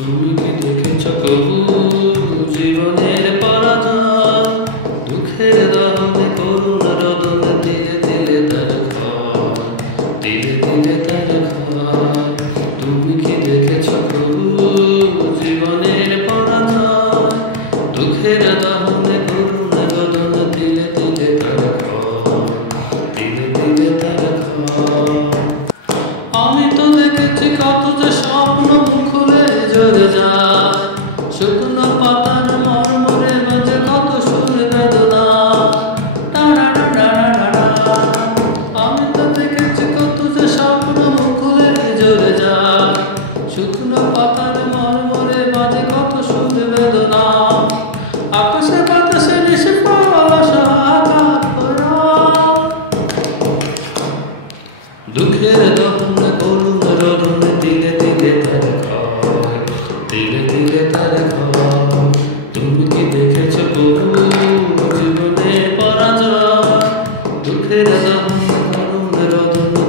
তুমি কি দেখেছ কবু জীবনের পরাজয়? দুঃখের দহনে করুণ রদনে দিলে দিলে তার ক্ষয়, দিলে দিলে তার ক্ষয়। তুমি কি দেখেছ কবু জীবনের পরাজয়? দুঃখের দহনে করুণ রদনে দিলে দিলে তার ক্ষয়, দিলে দিলে তার ক্ষয়। আমি তো দেখেছি কত যে স্বপ্ন খুলে ঝরে যায়, শুকনো পাতার মরমরে মাঝে কত সুর বেদনা। আমি তো দেখেছি কত যে স্বপ্ন খুলে ঝরে যায়, শুকনো পাতার মরমরে মাঝে কত সুর বেদনা। আকাশে বাতাসে মিশে পরশ আঘাত করা, দুঃখের দহনে করুণ রদনে দিলে দিলে তার ক্ষয়, দিলে দিলে তার ক্ষয়। তুমি কি দেখেছ কবু জীবনে পরাজয়? দুঃখের দহনে করুণ রদনে